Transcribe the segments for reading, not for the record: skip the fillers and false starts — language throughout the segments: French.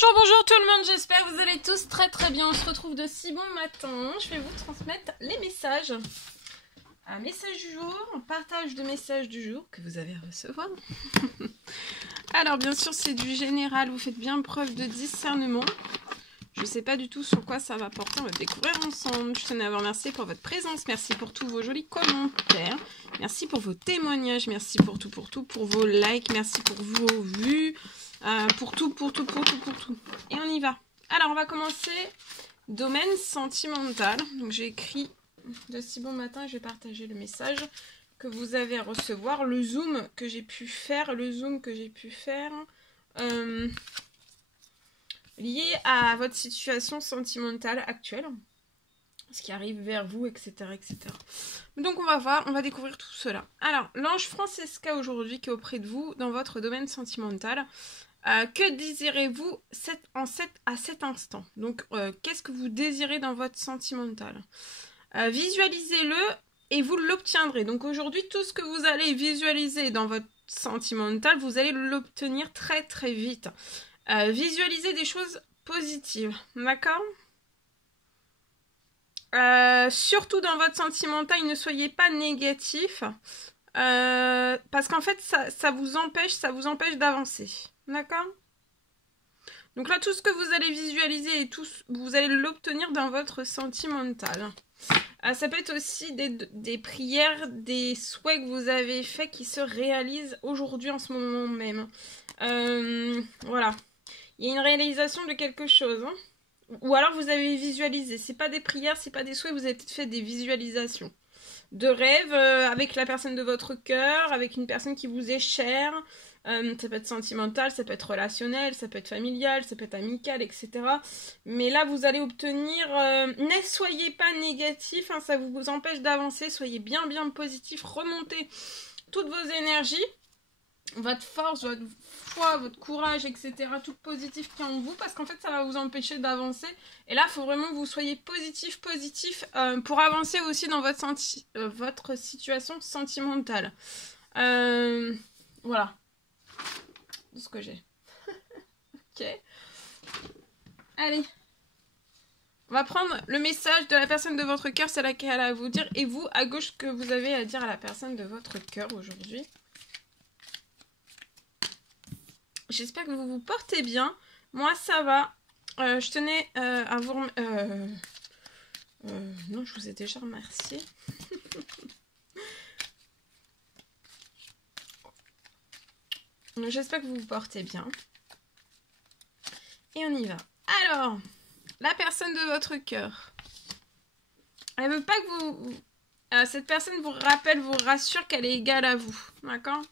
Bonjour, bonjour tout le monde, j'espère que vous allez tous très bien. On se retrouve de si bon matin. Je vais vous transmettre les messages. Un message du jour, un partage de messages du jour que vous avez à recevoir. Alors bien sûr c'est du général, vous faites bien preuve de discernement. Je ne sais pas du tout sur quoi ça va porter, on va le découvrir ensemble. Je tenais à vous remercier pour votre présence, merci pour tous vos jolis commentaires. Merci pour vos témoignages, merci pour tout, pour vos likes, merci pour vos vues. Pour tout. Et on y va. Alors, on va commencer. Domaine sentimental. Donc, j'ai écrit de si bon matin et je vais partager le message que vous avez à recevoir. Le zoom que j'ai pu faire. Lié à votre situation sentimentale actuelle. Ce qui arrive vers vous, etc. Donc, on va voir, on va découvrir tout cela. Alors, l'ange Francesca aujourd'hui qui est auprès de vous dans votre domaine sentimental. Que désirez-vous à cet instant? Donc, qu'est-ce que vous désirez dans votre sentimental? Visualisez-le et vous l'obtiendrez. Donc, aujourd'hui, tout ce que vous allez visualiser dans votre sentimental, vous allez l'obtenir très vite. Visualisez des choses positives, d'accord? Surtout dans votre sentimental, ne soyez pas négatif. Parce qu'en fait, ça vous empêche d'avancer. D'accord? Donc là, tout ce que vous allez visualiser et vous allez l'obtenir dans votre sentimental. Ça peut être aussi des prières, des souhaits que vous avez faits qui se réalisent aujourd'hui en ce moment même. Voilà. Il y a une réalisation de quelque chose. Hein. Ou alors vous avez visualisé. C'est pas des prières, c'est pas des souhaits, vous avez peut-être fait des visualisations. De rêves avec la personne de votre cœur, avec une personne qui vous est chère. Ça peut être sentimental, ça peut être relationnel, ça peut être familial, ça peut être amical, etc. Mais là, vous allez obtenir... ne soyez pas négatif, hein, ça vous empêche d'avancer. Soyez bien positif, remontez toutes vos énergies, votre force, votre foi, votre courage, etc. Tout positif qui est en vous, parce qu'en fait, ça va vous empêcher d'avancer. Et là, il faut vraiment que vous soyez positif pour avancer aussi dans votre situation sentimentale. Voilà. De ce que j'ai. Ok. Allez. On va prendre le message de la personne de votre cœur, c'est laquelle elle a à vous dire. Et vous, à gauche, que vous avez à dire à la personne de votre cœur aujourd'hui. J'espère que vous vous portez bien. Moi, ça va. Je tenais à vous... non, je vous ai déjà remercié. J'espère que vous vous portez bien. Et on y va. Alors, la personne de votre cœur. Elle veut pas que vous... cette personne vous rappelle, vous rassure qu'elle est égale à vous. D'accord ?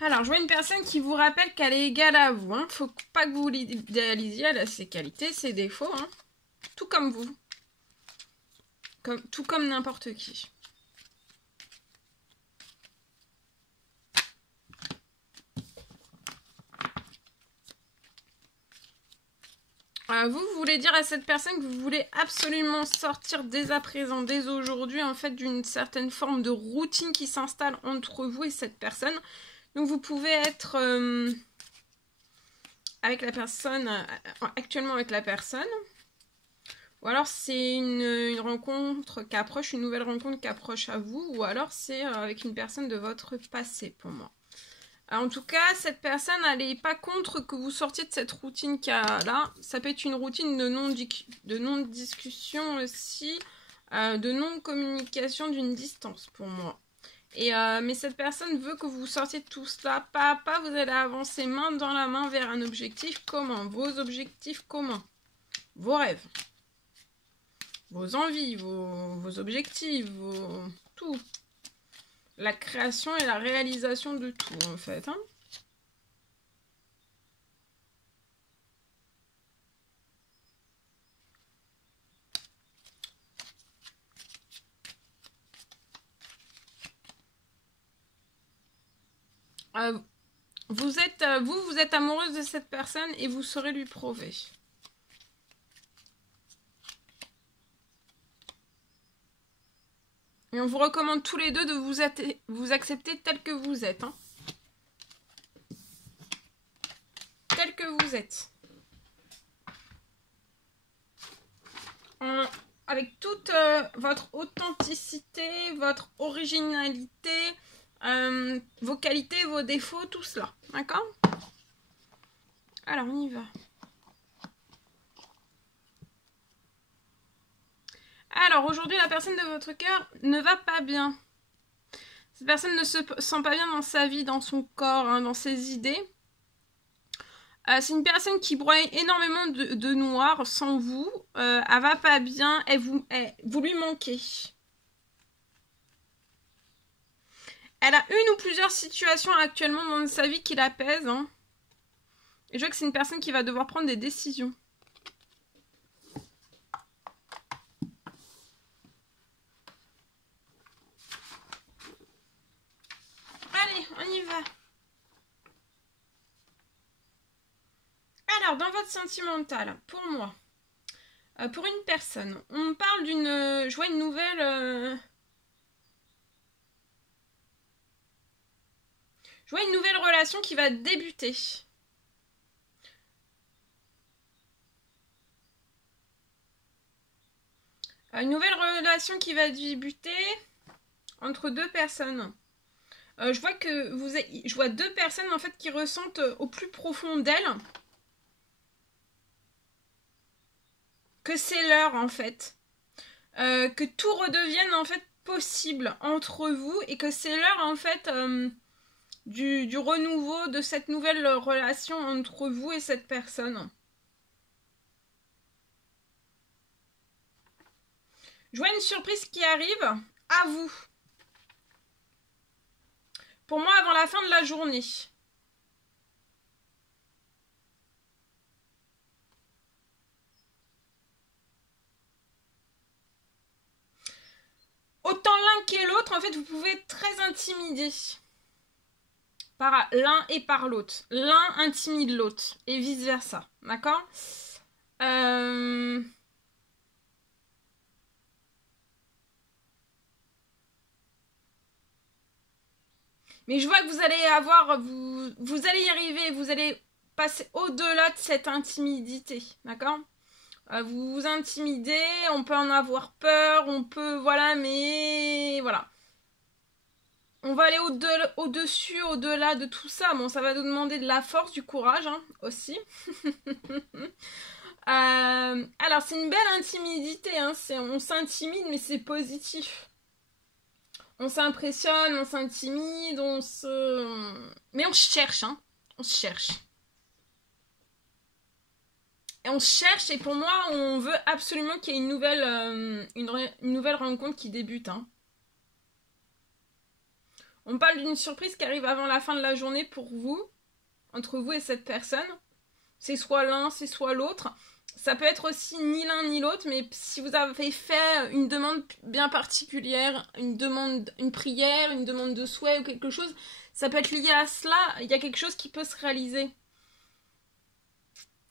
Alors, je vois une personne qui vous rappelle qu'elle est égale à vous. Hein. Faut pas que vous l'idéalisiez. Elle a ses qualités, ses défauts. Hein. Tout comme vous. Tout comme n'importe qui. Vous voulez dire à cette personne que vous voulez absolument sortir dès à présent, dès aujourd'hui, en fait, d'une certaine forme de routine qui s'installe entre vous et cette personne. Donc, vous pouvez être avec la personne, actuellement avec la personne. Ou alors, c'est une rencontre qui approche, une nouvelle rencontre qui approche à vous. Ou alors, c'est avec une personne de votre passé, pour moi. Alors, en tout cas, cette personne, elle n'est pas contre que vous sortiez de cette routine qu'il y a là. Ça peut être une routine de non-discussion aussi, de non-communication d'une distance pour moi. Mais cette personne veut que vous sortiez de tout cela. Pas à pas, vous allez avancer main dans la main vers un objectif commun. Vos objectifs communs. Vos rêves. Vos envies, vos objectifs, tout. La création et la réalisation de tout, en fait. Hein. Vous êtes amoureuse de cette personne et vous saurez lui prouver. Et on vous recommande tous les deux de vous accepter tel que vous êtes. Hein. Tel que vous êtes. Avec toute votre authenticité, votre originalité, vos qualités, vos défauts, tout cela. D'accord? Alors, on y va. Alors, aujourd'hui, la personne de votre cœur ne va pas bien. Cette personne ne se sent pas bien dans sa vie, dans son corps, hein, dans ses idées. C'est une personne qui broie énormément de noir sans vous. Elle va pas bien, vous lui manquez. Elle a une ou plusieurs situations actuellement dans sa vie qui la pèsent. Hein. Et je vois que c'est une personne qui va devoir prendre des décisions. Allez, on y va. Alors, dans votre sentimental, pour moi, pour une personne, on parle d'une... je vois une nouvelle... je vois une nouvelle relation qui va débuter. Une nouvelle relation qui va débuter entre deux personnes. Je vois que je vois deux personnes en fait qui ressentent au plus profond d'elles que c'est l'heure en fait. Que tout redevienne en fait possible entre vous et que c'est l'heure en fait du renouveau de cette nouvelle relation entre vous et cette personne. Je vois une surprise qui arrive à vous. Pour moi, avant la fin de la journée. Autant l'un qu'est l'autre, en fait, vous pouvez être très intimidé par l'un et par l'autre. L'un intimide l'autre et vice-versa. D'accord ? Mais je vois que vous allez avoir... Vous allez y arriver, vous allez passer au-delà de cette intimidité. D'accord ? Vous vous intimidez, on peut en avoir peur, on peut... Voilà, mais... Voilà. On va aller au-dessus, au-delà de tout ça. Bon, ça va nous demander de la force, du courage, hein, aussi. Alors, c'est une belle intimidité, hein. On s'intimide, mais c'est positif. On s'impressionne, on s'intimide, mais on se cherche, hein. On se cherche. Et on se cherche, et pour moi, on veut absolument qu'il y ait une nouvelle rencontre qui débute, hein. On parle d'une surprise qui arrive avant la fin de la journée pour vous, entre vous et cette personne. C'est soit l'un, c'est soit l'autre. Ça peut être aussi ni l'un ni l'autre, mais si vous avez fait une demande bien particulière, une prière, une demande de souhait ou quelque chose, ça peut être lié à cela. Il y a quelque chose qui peut se réaliser.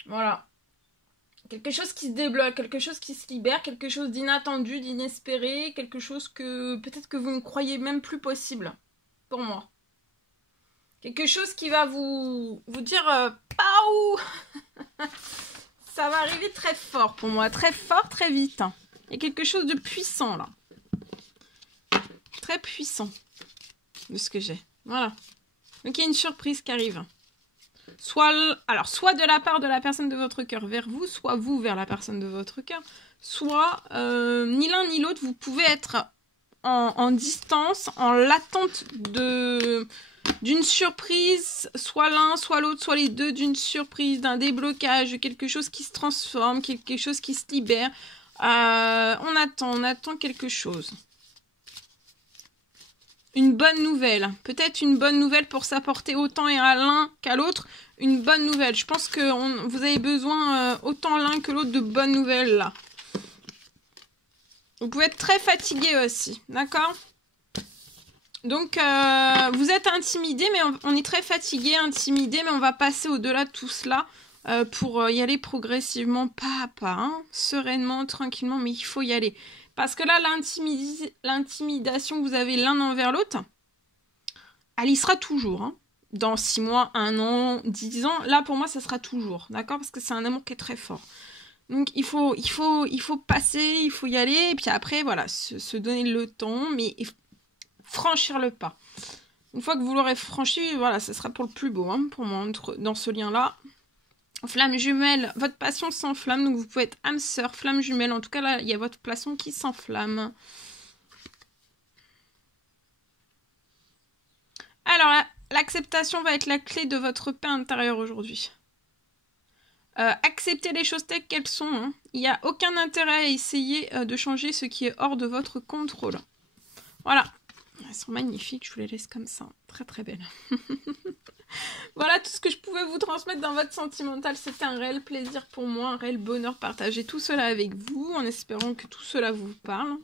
Voilà. Quelque chose qui se débloque, quelque chose qui se libère, quelque chose d'inattendu, d'inespéré, quelque chose que peut-être que vous ne croyez même plus possible. Pour moi. Quelque chose qui va vous dire Paou. Ça va arriver très fort pour moi. Très fort, très vite. Il y a quelque chose de puissant là. Très puissant. De ce que j'ai. Voilà. Donc il y a une surprise qui arrive. Soit de la part de la personne de votre cœur vers vous, soit vous vers la personne de votre cœur. Soit ni l'un ni l'autre, vous pouvez être en distance, en l'attente d'une surprise, soit l'un, soit l'autre, soit les deux, d'une surprise, d'un déblocage, de quelque chose qui se transforme, quelque chose qui se libère. On attend quelque chose. Une bonne nouvelle. Peut-être une bonne nouvelle pour s'apporter autant à l'un qu'à l'autre. Une bonne nouvelle. Je pense que vous avez besoin autant l'un que l'autre de bonnes nouvelles là. Vous pouvez être très fatigué aussi, d'accord ? Donc, vous êtes intimidé, mais on est très fatigué, intimidé, mais on va passer au-delà de tout cela pour y aller progressivement, pas à pas, hein, sereinement, tranquillement, mais il faut y aller. Parce que là, l'intimidation que vous avez l'un envers l'autre, elle y sera toujours. Hein. Dans 6 mois, 1 an, 10 ans, là pour moi ça sera toujours. D'accord? Parce que c'est un amour qui est très fort. Donc il faut passer, il faut y aller. Et puis après, voilà, se donner le temps, mais franchir le pas. Une fois que vous l'aurez franchi, voilà, ça sera pour le plus beau, hein, pour moi, dans ce lien-là. Flamme jumelle, votre passion s'enflamme, donc vous pouvez être âme sœur, flamme jumelle. En tout cas, là, il y a votre passion qui s'enflamme. Alors, l'acceptation va être la clé de votre paix intérieure aujourd'hui. Acceptez les choses telles qu'elles sont. Hein. Il n'y a aucun intérêt à essayer de changer ce qui est hors de votre contrôle. Voilà. Elles sont magnifiques, je vous les laisse comme ça. Très très belles. Voilà tout ce que je pouvais vous transmettre dans votre sentimental. C'était un réel plaisir pour moi, un réel bonheur de partager tout cela avec vous, en espérant que tout cela vous parle.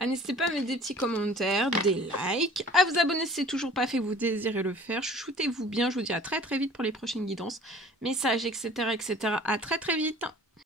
N'hésitez pas à mettre des petits commentaires, des likes, à vous abonner si c'est toujours pas fait, que vous désirez le faire. Chouchoutez-vous bien, je vous dis à très très vite pour les prochaines guidances, messages, etc. etc. À très très vite.